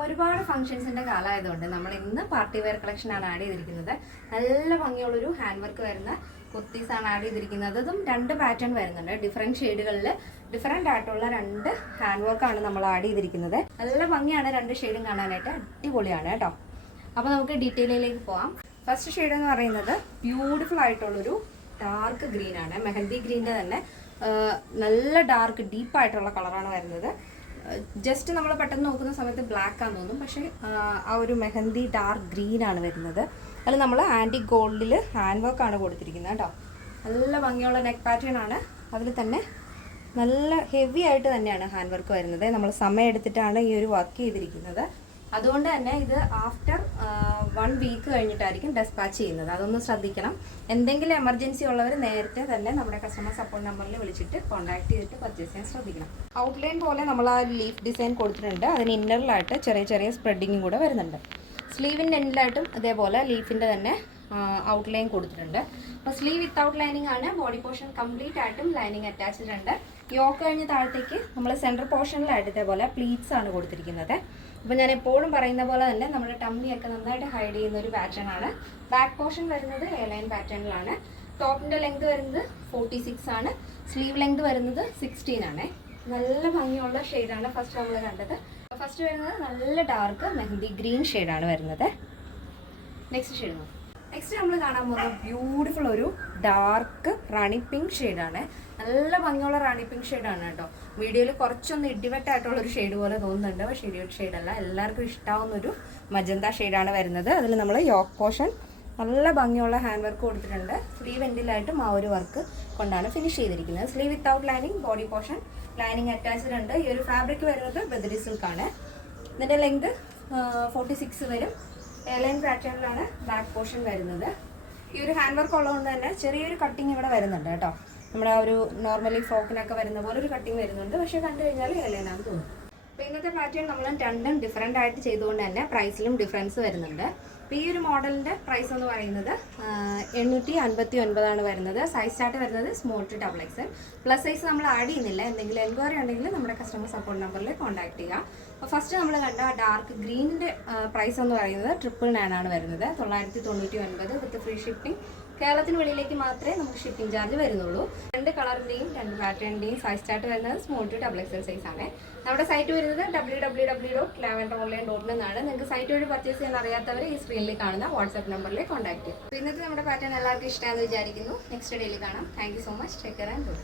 ഒരുപാട് ഫംഗ്ഷൻസിന്റെ കാലമായതുകൊണ്ട് നമ്മൾ ഇന്ന് പാർട്ടി വെയർ കളക്ഷൻ ആണ് ആഡ് ചെയ്തിരിക്കുന്നത്. നല്ല ഭംഗിയുള്ളൊരു ഹാൻഡ് വർക്ക് വരുന്ന കുർത്തീസ് ആണ് ആഡ് ചെയ്തിരിക്കുന്നത്. അതും രണ്ട് പാറ്റേൺ വരുന്നുണ്ട്. ഡിഫറെന്റ് ഷെയ്ഡുകളിൽ ഡിഫറെന്റ് ആയിട്ടുള്ള രണ്ട് ഹാൻഡ് വർക്കാണ് നമ്മൾ ആഡ് ചെയ്തിരിക്കുന്നത്. നല്ല ഭംഗിയാണ് രണ്ട് ഷെയ്ഡും കാണാനായിട്ട്, അടിപൊളിയാണ് കേട്ടോ. അപ്പോൾ നമുക്ക് ഡീറ്റെയിലേക്ക് പോകാം. ഫസ്റ്റ് ഷെയ്ഡ് എന്ന് പറയുന്നത് ബ്യൂട്ടിഫുൾ ആയിട്ടുള്ളൊരു ഡാർക്ക് ഗ്രീൻ ആണ്. മെഹന്തി ഗ്രീൻ്റെ തന്നെ നല്ല ഡാർക്ക് ഡീപ്പായിട്ടുള്ള കളറാണ് വരുന്നത്. ജസ്റ്റ് നമ്മൾ പെട്ടെന്ന് നോക്കുന്ന സമയത്ത് ബ്ലാക്ക് ആണെന്ന് തോന്നും, പക്ഷേ ആ ഒരു മെഹന്തി ഡാർക്ക് ഗ്രീൻ ആണ് വരുന്നത്. അതിൽ നമ്മൾ ആൻറ്റി ഗോൾഡിൽ ഹാൻഡ് വർക്കാണ് കൊടുത്തിരിക്കുന്നത് കേട്ടോ. നല്ല ഭംഗിയുള്ള നെക്ക് പാറ്റേൺ ആണ്. അതിൽ തന്നെ നല്ല ഹെവി ആയിട്ട് തന്നെയാണ് ഹാൻഡ് വർക്ക് വരുന്നത്. നമ്മൾ സമയം എടുത്തിട്ടാണ് ഈ ഒരു വർക്ക് ചെയ്തിരിക്കുന്നത്. അതുകൊണ്ട് തന്നെ ഇത് ആഫ്റ്റർ 1 വീക്ക് കഴിഞ്ഞിട്ടായിരിക്കും ഡെസ്പാച്ച് ചെയ്യുന്നത്. അതൊന്ന് ശ്രദ്ധിക്കണം. എന്തെങ്കിലും എമർജൻസി ഉള്ളവർ നേരത്തെ തന്നെ നമ്മുടെ കസ്റ്റമർ സപ്പോർട്ട് നമ്പറിൽ വിളിച്ചിട്ട് കോൺടാക്ട് ചെയ്തിട്ട് പർച്ചേസ് ചെയ്യാൻ ശ്രദ്ധിക്കണം. ഔട്ട്ലൈൻ പോലെ നമ്മൾ ആ ലീഫ് ഡിസൈൻ കൊടുത്തിട്ടുണ്ട്. അതിന് ഇന്നറിലായിട്ട് ചെറിയ ചെറിയ സ്പ്രെഡിങ്ങും കൂടെ വരുന്നുണ്ട്. സ്ലീവിൻ്റെ എൻഡിലായിട്ടും അതേപോലെ ലീഫിൻ്റെ തന്നെ ഔട്ട്ലൈൻ കൊടുത്തിട്ടുണ്ട്. അപ്പോൾ സ്ലീവ് വിത്തൗട്ട് ലൈനിങ് ആണ്. ബോഡി പോർഷൻ കംപ്ലീറ്റ് ആയിട്ടും ലൈനിങ് അറ്റാച്ച്ഡ് ഉണ്ട്. യോക്ക് കഴിഞ്ഞ് താഴത്തേക്ക് നമ്മൾ സെൻറ്റർ പോർഷനിലായിട്ട് ഇതേപോലെ പ്ലീറ്റ്സ് ആണ് കൊടുത്തിരിക്കുന്നത്. അപ്പോൾ ഞാൻ എപ്പോഴും പറയുന്ന പോലെ തന്നെ നമ്മുടെ ടമ്മിയൊക്കെ നന്നായിട്ട് ഹൈഡ് ചെയ്യുന്ന ഒരു പാറ്റേൺ ആണ്. ബാക്ക് പോർഷൻ വരുന്നത് എ ലൈൻ പാറ്റേണിലാണ്. ടോപ്പിൻ്റെ ലെങ്ത് വരുന്നത് 46 ആണ്. സ്ലീവ് ലെങ്ത് വരുന്നത് 16 ആണ്. നല്ല ഭംഗിയുള്ള ഷെയ്ഡാണ് ഫസ്റ്റ് നമ്മൾ കണ്ടത്. ഫസ്റ്റ് വരുന്നത് നല്ല ഡാർക്ക് മെഹന്തി ഗ്രീൻ ഷെയ്ഡാണ് വരുന്നത്. നെക്സ്റ്റ് ഷെയ്ഡ് നോക്കാം. നെക്സ്റ്റ് നമ്മൾ കാണാൻ പോകുന്നത് ബ്യൂട്ടിഫുൾ ഒരു ഡാർക്ക് റാണി പിങ്ക് ഷെയ്ഡാണ്. നല്ല ഭംഗിയുള്ള റാണി പിങ്ക് ഷെയ്ഡാണ് കേട്ടോ. വീഡിയോയിൽ കുറച്ചൊന്ന് ഇടിവെട്ടായിട്ടുള്ളൊരു ഷെയ്ഡ് പോലെ തോന്നുന്നുണ്ട്, പക്ഷേ ഇടിവെട്ട് ഷെയ്ഡല്ല. എല്ലാവർക്കും ഇഷ്ടാവുന്നൊരു മജന്ത ഷെയ്ഡാണ് വരുന്നത്. അതിൽ നമ്മൾ യോക്ക് പോർഷൻ നല്ല ഭംഗിയുള്ള ഹാൻഡ് വർക്ക് കൊടുത്തിട്ടുണ്ട്. സ്ലീവ് എൻഡിലായിട്ടും ആ ഒരു വർക്ക് കൊണ്ടാണ് ഫിനിഷ് ചെയ്തിരിക്കുന്നത്. Sleeve without lining, body portion lining attached ഉണ്ട്. ഈ ഒരു ഫാബ്രിക് വരുന്നത് ബദരി സിൽക്കാണ്. ഇതിൻ്റെ ലെങ്ത് 46 വരും. എയർലൈൻ പാറ്റേണിലാണ് ബാക്ക് പോർഷൻ വരുന്നത്. ഈ ഒരു ഹാൻഡ് വർക്ക് ഉള്ളതുകൊണ്ട് തന്നെ ചെറിയൊരു കട്ടിങ് ഇവിടെ വരുന്നുണ്ട് കേട്ടോ. നമ്മുടെ ആ ഒരു നോർമലി ഫ്രോക്കിനൊക്കെ വരുന്ന പോലെ ഒരു കട്ടിങ് വരുന്നുണ്ട്, പക്ഷേ കണ്ടു കഴിഞ്ഞാൽ എയർലൈനാണെന്ന് തോന്നും. അപ്പോൾ ഇന്നത്തെ പാറ്റേൺ നമ്മൾ രണ്ടും ഡിഫറെൻ്റ് ആയിട്ട് ചെയ്തുകൊണ്ട് തന്നെ പ്രൈസിലും ഡിഫറൻസ് വരുന്നുണ്ട്. അപ്പോൾ ഈ ഒരു മോഡലിൻ്റെ പ്രൈസ് എന്ന് പറയുന്നത് 859 വരുന്നത്. സൈസ് സ്റ്റാർട്ട് വരുന്നത് small to XXL. Plus size നമ്മൾ ആഡ് ചെയ്യുന്നില്ല. എന്തെങ്കിലും എൻക്വയറി ഉണ്ടെങ്കിൽ നമ്മുടെ കസ്റ്റമർ സപ്പോർട്ട് നമ്പറിൽ കോൺടാക്ട് ചെയ്യുക. അപ്പോൾ ഫസ്റ്റ് നമ്മൾ കണ്ട ഡാർക്ക് ഗ്രീനിൻ്റെ പ്രൈസ് എന്ന് പറയുന്നത് 999 ആണ് വരുന്നത്. 999 വിത്ത് ഫ്രീ ഷിപ്പിംഗ്. കേരളത്തിന് വെളിയിലേക്ക് മാത്രമേ നമുക്ക് ഷിപ്പിംഗ് ചാർജ് വരുന്നുള്ളൂ. രണ്ട് കളറിൻ്റെയും രണ്ട് പാറ്റേണിൻ്റെയും സൈസ് സ്റ്റാർട്ട് വരുന്നത് സ്മോൾ ടു XXL സൈസ് ആണ്. നമ്മുടെ സൈറ്റ് വരുന്നത് www.lavenderonline.in എന്നാണ്. നിങ്ങൾക്ക് സൈറ്റ് വഴി പർച്ചേസ് ചെയ്യാൻ അറിയാത്തവർ ഈ സ്ക്രീനിൽ കാണുന്ന വാട്സ്ആപ്പ് നമ്പറിൽ കോൺടാക്ട് ചെയ്യും. ഇന്നത്തെ നമ്മുടെ പാറ്റേൺ എല്ലാവർക്കും ഇഷ്ടമാണെന്ന് വിചാരിക്കുന്നു. നെക്സ്റ്റ് ഡേയിൽ കാണാം. Thank you so much. Take care and good.